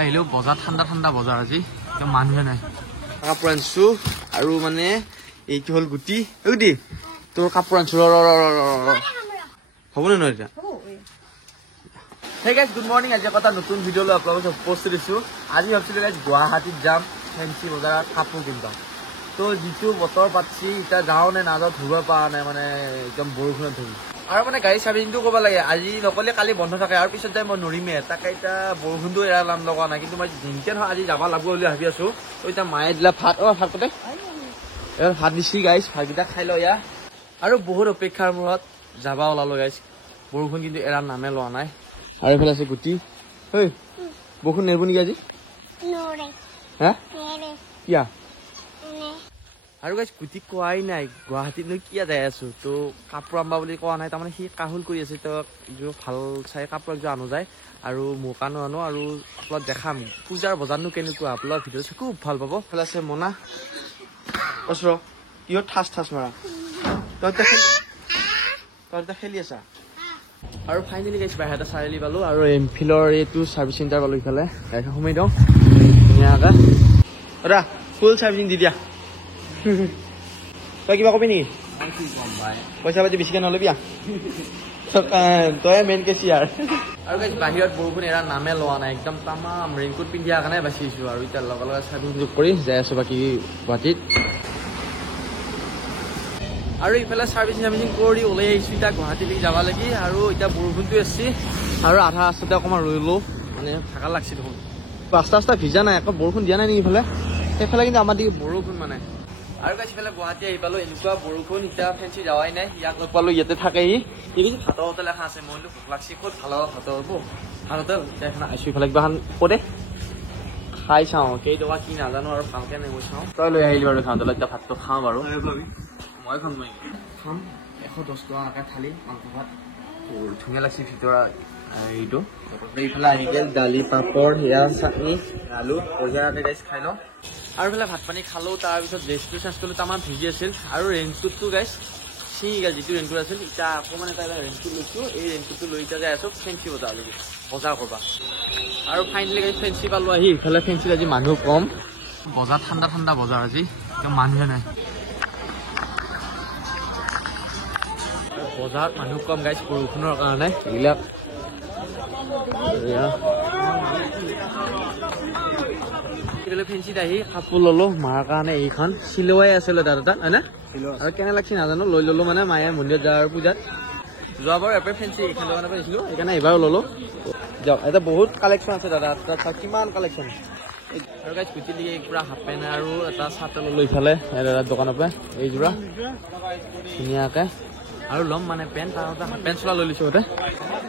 আহিলেও বজাৰ ঠাণ্ডা ঠাণ্ডা বজাৰ আজি মানুহে নাই কাপোৰ আনিছো আৰু মানে এই কি হ'ল গুটি গুটি তোৰ কাপোৰ আনিছো হ'ব নে নহয় এতিয়া Hey guys, good morning. আজি কথা নতুন ভিডিও লৈ আপোনালোকক পোষ্ট দিছো আজি ভাবছিলো গাইজ গুৱাহাটীত যাম ফেন্সি বজাৰত কাপোৰ কিনবা তো যিটো বতৰ পাচ্ছি এটা যাও নে নাযাও ধুব পৰা নাই মানে একদম বৰষুণত ধৰি আৰু মানে গাড়ী চাৰ্ভিংটো ক'ব লাগে আজি নকলে কালি বন্ধ থাকে আৰু পিছত যাই মই নৰিমে তাকে এতিয়া বৰষুণটো এৰা নাম লগা নাই কিন্তু মই যেনকে নহয় আজি যাব লাগিব বুলি ভাবি আছো তো এতিয়া মায়ে দিলা ভাত ভাত কতে এবাৰ ভাত দিছি গাইজ ভাতকেইটা খাই লওঁ ইয়া আৰু বহুত অপেক্ষাৰ মূৰত যাবা ওলালো গাইজ বৰষুণ কিন্তু এৰা নামে লোৱা নাই আৰু এফালে আছে গুটি ঐ বৰষুণ নেব নেকি আজি হা কিয়া আৰু গাইজ গুটি কোৱাই নাই গুৱাহাটীতনো কিয় যাই আছো তো কাপোৰ আনবা বুলি কোৱা নাই তাৰমানে সি কাহুল কৰি আছে তো ভাল চাই কাপোৰ একযোৰ আনো যায় আৰু মোৰ কাৰণেও আনো আৰু অলপ দেখাম পূজাৰ বজাৰনো কেনেকুৱা আপোনালোকৰ ভিডিঅ' চাই খুব ভাল পাব এফালে আছে মোনা ওচৰ কিহত ঠাচ ঠাচ মাৰা তই খেলি আছা আৰু ফাইনেলি গাইছ বাহিৰতে চাৰিআলি পালো আৰু এমফিলৰ এইটো চাৰ্ভিচ চেণ্টাৰ পালো ইফালে গাড়ীখন সোমাই দিওঁ ধুনীয়াকৈ দাদা ফুল চাৰ্ভিচিং দি দিয়া তই কিবা কবি নেকি পইচা পাতি বেছিকৈ নলবি তই মেইন কেচিয়াৰ আৰু গাইছ বাহিৰত বৰষুণ এৰা নামে লোৱা নাই একদম তামাম ৰেইনকোট পিন্ধিয়া কাৰণে বাচি আহিছো আৰু এতিয়া লগে লগে চাৰ্ভিচিং কৰি যাই আছো বাকী গুৱাহাটীত আৰু ইফালে চাৰ্ভিচিং কৰি ওলাই আহিছো এতিয়া গুৱাহাটীলৈকে যাব লাগি আৰু এতিয়া বৰষুণটো আসছি আৰু আধা ৰাস্তাতে অকণমান ৰৈলো মানে থাকা লাগছি দেখোন ৰাস্তা ভিজা নাই আকৌ বৰষুণ দিয়া নাই নেকি ইফালে সেইফালে কিন্তু আমাৰ দিকে বৰষুণ মানে আৰু গাইছ ইফালে গুৱাহাটী আহি পালো এনেকুৱা বৰষুণ এতিয়া ফেঞ্চি যাৱাই নাই ইয়াক লগ পালো ইয়াতে থাকেহি কিন্তু ভাতৰ হোটেল এখন আছে মইতো ভোক লাগছি ক'ত ভাল ভাতৰ হ'ব ভাল হোটেল এখন আহিছো ইফালে কিবা এখন ক'তে খাই চাওঁ কেইটকা কি নাজানো আৰু ভালকে নেমু চাওঁ তই লৈ আহিলি বাৰু খাওঁ এতিয়া ভাতটো খাওঁ বাৰু মই খাম 110 টকা থালি মাংস ভাত ধুনীয়া লাগছে ভিতৰত এইটো এইফালে আহি গেল দালি পাপৰ সেয়া চাটনি আলু বঢ়িয়াকৈ গাইছ খাই লওঁ আৰু এইফালে ভাত পানী খালোঁ তাৰপিছত ড্ৰেছটো চেঞ্জ কৰিলোঁ তামান ভিজি আছিল আৰু ৰেইনকোটটো গাইছ ঠিক আছে যিটো ৰেইনকোট আছিল এতিয়া অকণমান এটা ৰেইনকোট লৈছোঁ এই ৰেইনকোটটো লৈ এতিয়া যাই আছোঁ ফেঞ্চি বজাৰলৈকে বজাৰ কৰবা আৰু ফাইনেলি গাইছ ফেঞ্চি পালোঁ আহি ইফালে ফেঞ্চিত আজি মানুহ কম বজাৰ ঠাণ্ডা ঠাণ্ডা বজাৰ আজি মানুহে নাই বজাৰত মানুহ কম গাইছ বৰষুণৰ কাৰণে এইবিলাক ফেঞ্চিত আহি কাপোৰ ললো মাৰ কাৰণে এইখন চিলোৱাই আছিলে দাদা হয় না আৰু কেনে লাগছে নাজানো লৈ ললো মানে মায়ে মন্দিৰত যোৱাৰ পূজাত যোৱাবাৰ এপে ফেঞ্চি এইখন দোকানৰ পৰা আহিছিলো সেইকাৰণে এইবাৰো ললো যাওক এটা বহুত কালেকশ্যন আছে দাদা তাত কিমান কালেকশ্যন আৰু গাইছ গুটি লিগে পুৰা হাফ পেণ্ট আৰু এটা চাৰ্ট ললো ইফালে দাদাৰ দোকানৰ পৰা এইযোৰা ধুনীয়াকৈ আৰু ল'ম মানে পেণ্ট তাৰ পেণ্ট চোলা লৈ লৈছোঁ গোটেই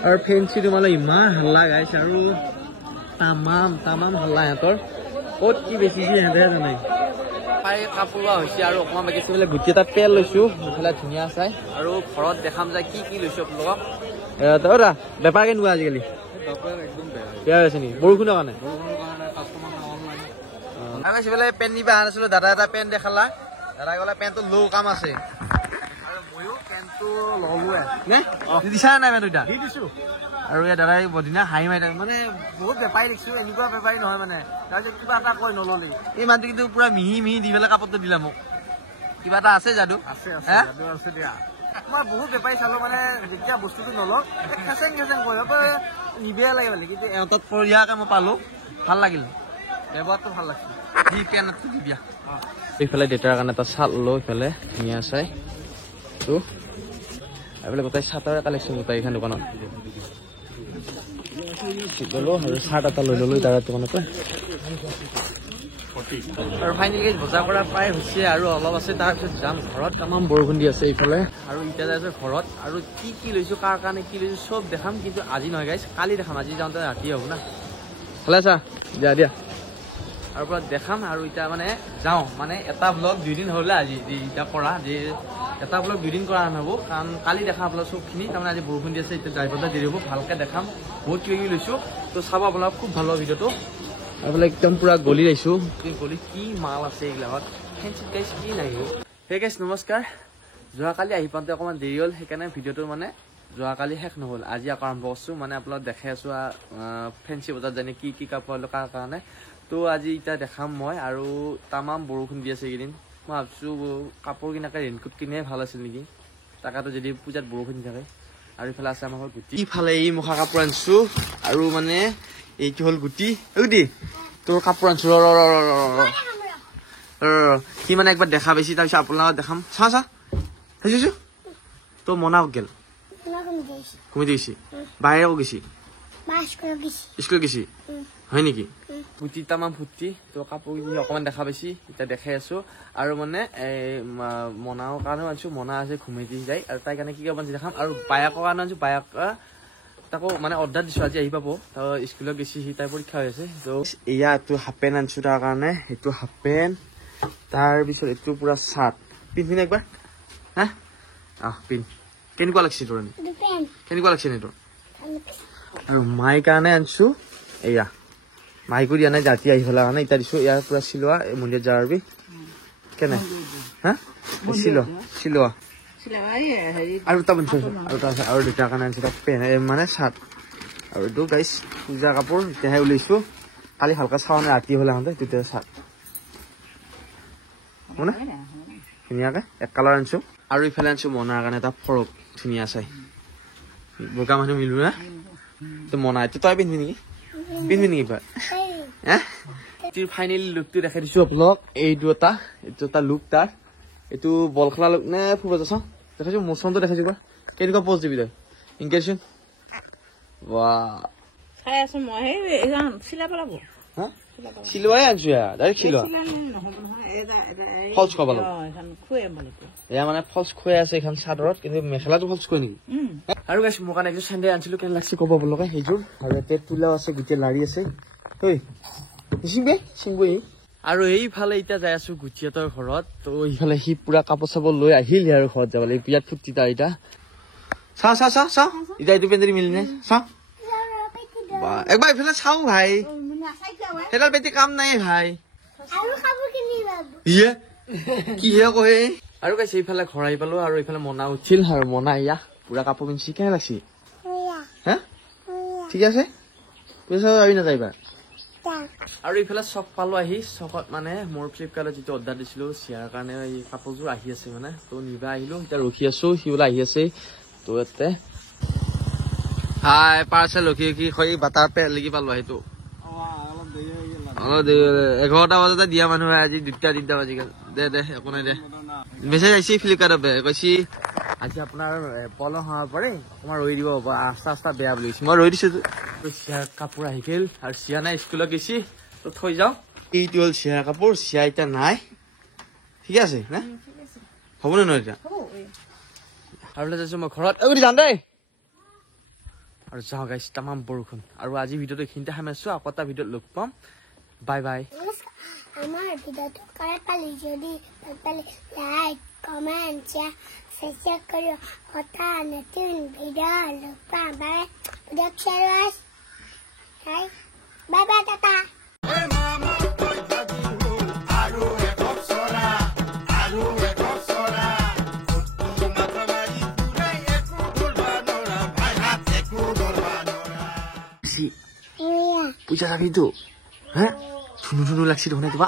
আৰু ফেঞ্চি তোমালৈ ইমান হাল্লা গাইছে আৰু তামাম হাল্লা সিহঁতৰ ক'ত কি বেছিছে সিহঁতেহে জানে পাই কাপোৰ লোৱা হৈছে আৰু অকণমান বাকী আছে বোলে গুটি এটা পেল লৈছোঁ সেইফালে ধুনীয়া চাই আৰু ঘৰত দেখাম যায় কি লৈছোঁ আপোনালোকক দাদা বেপাৰ কেনেকুৱা আজিকালি বেয়া হৈছে নেকি বৰষুণৰ কাৰণে আৰু সেইফালে পেণ্ট নিবা অহা নাছিলোঁ দাদা এটা পেণ্ট দেখালা দাদা ক'লে পেণ্টটো ল' কাম আছে আৰু ইয়াত দাদাই বদিনা হাঁহি মাৰি থাকে মানে বহুত বেপাৰী দেখিছো এনেকুৱা বেপাৰী নহয় মানে তাৰপিছত কিবা এটা কৈ নললে এই মানুহটো কিন্তু পুৰা মিহি দি পেলাই কাপোৰটো দিলে মোক কিবা এটা আছে যাদু আছে দিয়া মই বহুত বেপাৰী চালো মানে যেতিয়া বস্তুটো নলওঁ খেচেং কৰিব নিবিয়া লাগে মানে কিন্তু এহঁতত বঢ়িয়াকৈ মই পালো ভাল লাগিল ব্যৱহাৰটো ভাল লাগিছিল দি পেণ্টটো দিবিয়া এইফালে দেউতাৰ কাৰণে এটা চাৰ্ট ললো এইফালে ধুনীয়া চাই এইফালে গোটেই চাৰ্টৰে কালেকশ্যন গোটেই এইখন দোকানত ললো আৰু চাৰ্ট এটা লৈ ললো দাদাৰ দোকানৰ পৰা আৰু ফাইনেলি বজাৰ কৰা প্ৰায় হৈছে আৰু অলপ আছে তাৰপিছত যাম ঘৰত তামাম বৰষুণ দি আছে এইফালে আৰু এতিয়া যাই আছো ঘৰত আৰু কি লৈছো কাৰ কাৰণে কি লৈছো চব দেখাম কিন্তু আজি নহয় গাইছ কালি দেখাম আজি যাওঁতে ৰাতি হ'ব না ভালে আছা দিয়া আৰু পৰা দেখাম আৰু এতিয়া মানে যাওঁ মানে এটা ব্লগ 2 দিন হ'লে আজি এতিয়া কৰা যে এটা ব্লগ 2 দিন কৰা নহ'ব কাৰণ কালি দেখা আপোনালোক চবখিনি তাৰমানে আজি বৰষুণ দি আছে এতিয়া ড্ৰাইভাৰটা দেৰি হ'ব ভালকৈ দেখাম বহুত কিবা লৈছোঁ তো চাব আপোনালোক খুব ভাল হ'ব ভিডিঅ'টো আৰু বোলে একদম পুৰা গলি আহিছোঁ গলি কি মাল আছে এইবিলাকত ফেঞ্চিত গাইছ কি লাগিব হে গাইছ নমস্কাৰ যোৱাকালি আহি পাওঁতে অকণমান দেৰি হ'ল সেইকাৰণে ভিডিঅ'টো মানে যোৱাকালি শেষ নহ'ল আজি আকৌ আৰম্ভ কৰিছোঁ মানে আপোনাক দেখাই আছোঁ ফেঞ্চি বজাৰত যেনে কি কি কাপোৰ লগাৰ কাৰণে তো আজি এতিয়া দেখাম মই আৰু তামাম বৰষুণ দি আছে এইকেইদিন মই ভাবিছোঁ কাপোৰ কিনাকে ৰেইনকোট কিনিয়ে ভাল আছিল নেকি তাকাতো যদি পূজাত বৰষুণ দি থাকে আৰু ইফালে আছে আমাৰ গুটি ইফালে এই মুখা কাপোৰ আনিছোঁ আৰু মানে এইটো হ'ল গুটি গুটি তোৰ কাপোৰ আনিছোঁ সি মানে একবাৰ দেখা পাইছি তাৰপিছত আপোনালোকক দেখাম চা চা চাইছোঁ তোৰ মনা গেল কমিটি গৈছি বাহিৰকো গৈছি স্কুল গৈছি হয় নেকি ফুটি তামাম ফুটি তো কাপোৰ কিনি অকণমান দেখা পাইছি এতিয়া দেখাই আছোঁ আৰু মানে মনাৰ কাৰণেও আনিছোঁ মনা আছে ঘুমেটি যায় আৰু তাই কাৰণে কি কি আনিছোঁ দেখাম আৰু বায়েকৰ কাৰণে আনিছোঁ বায়েক তাকো মানে অৰ্ডাৰ দিছোঁ আজি আহি পাব তাৰ স্কুলত গৈছি সি তাই পৰীক্ষা হৈ আছে তো এয়া এইটো হাফ পেণ্ট আনিছোঁ তাৰ কাৰণে এইটো হাফ পেণ্ট তাৰপিছত এইটো পুৰা চাৰ্ট পিন্ধিবি একবাৰ হা পিন্ধ কেনেকুৱা লাগিছে তোৰ কেনেকুৱা লাগিছে নে তোৰ আৰু মাৰ কাৰণে আনিছোঁ এয়া মাইকো দিয়া নাই জাতি আহি পেলাৰ কাৰণে এতিয়া দিছোঁ ইয়াৰ পুৰা চিলোৱা মন্দিৰত যাবি কেনে হা চিলোৱা আৰু এটা বন্ধু আৰু দুটাৰ কাৰণে আনিছোঁ তাক পেন মানে চাৰ্ট আৰু এইটো গাইছ পূজা কাপোৰ এতিয়াহে উলিয়াইছোঁ কালি ভালকৈ চাৱা নাই ৰাতি হ'লে আহোঁতে তেতিয়া চাৰ্ট মানে ধুনীয়াকৈ এক কালাৰ আনিছোঁ আৰু ইফালে আনিছোঁ মনাৰ কাৰণে এটা ফৰক ধুনীয়া চাই বগা মানুহ মিলো না তো মনা এইটো তই পিন্ধিবি নেকি এইবাৰ ফাইনেলি লুকটো দেখাই দিছোঁ আপোনাক এইটো এটা লুক তাৰ এইটো বল খেলা লুক নে ফুৰিব যাচ দেখাইছোঁ মোচনটো দেখাইছোঁ বা কেনেকুৱা প'জ দিবি তই ইনকেশ্যন চিলোৱাই আনিছোঁ ডাইৰেক্ট চিলোৱা ফলচ খোৱাব এয়া মানে ফলচ খুৱাই আছে এইখন চাদৰত কিন্তু মেখেলাটো ফলচ খুৱাই নেকি আৰু গাইছ মোৰ কাৰণে একযোৰ চেণ্ডেল আনিছিলোঁ কেনে লাগছে ক'ব লগা সেইযোৰ আৰু ইয়াতে তোলাও আছে গোটেই লাৰি আছে চিংবি আৰু এইফালে এতিয়া যাই আছোঁ গুটিহঁতৰ ঘৰত তো এইফালে সি পুৰা কাপোৰ চাপোৰ লৈ আহিল আৰু ঘৰত যাবলৈ বিৰাট ফূৰ্তি তাৰ এতিয়া চাওঁ এতিয়া এইটো পেণ্টি মিলিনে চাওঁ একবাৰ এইফালে চাওঁ ভাই সেইডাল পেটি কাম নাই ভাই কিহে কয় আৰু গাইছে এইফালে ঘৰ আহি পালো আৰু এইফালে মনা উঠিল আৰু মনা ইয়া পুৰা কাপোৰ পিন্ধিছি কেনে লাগছি হা ঠিক আছে পইচা যাবি নাযায় এইবাৰ আৰু এইফালে চক পালো আহি চকত মানে মোৰ ফ্লিপকাৰ্টত যিটো অৰ্ডাৰ দিছিলোঁ চিয়াৰ কাৰণে এই কাপোৰযোৰ আহি আছে মানে তো নিবা আহিলোঁ এতিয়া ৰখি আছোঁ সি বোলে আহি আছে তো ইয়াতে হাই পাৰ্চেল ৰখি বাটাৰ পে লাগি পালো সেইটো 11টা বজাতে দিয়া মানুহ আজি 2টা 3টা বাজি গ'ল দে একো নাই দে মেছেজ আহিছে ফ্লিপকাৰ্টত কৈছি আজি আপোনাৰ পল হ'ব পাৰে অকণমান ৰৈ দিব ৰাস্তা বেয়া বুলি কৈছে মই ৰৈ দিছোঁ চিয়াৰ কাপোৰ আহি গ'ল আৰু চিয়া নাই স্কুলত গৈছি তো থৈ যাওঁ এইটো হ'ল চিয়াৰ কাপোৰ চিয়া এতিয়া নাই ঠিক আছে নে হ'বনে নহয় এতিয়া আৰু যাইছোঁ মই ঘৰত যাম দেই আৰু যাওঁ গাইছ তামাম বৰষুণ আৰু আজি ভিডিঅ'টো এইখিনিতে সামৰিছোঁ আকৌ এটা ভিডিঅ'ত লগ পাম বাই বাই আমাৰ ভিডিঅ'টো কাৰে পালি যদি লাইক কমেণ্ট শ্বেয়াৰ কৰি এটা নতুন ভিডিঅ' লগ পাম বাই বাই টাটা পূজা যাবিতো হ্যাঁ শুনো লাগছি দেখোন তোমা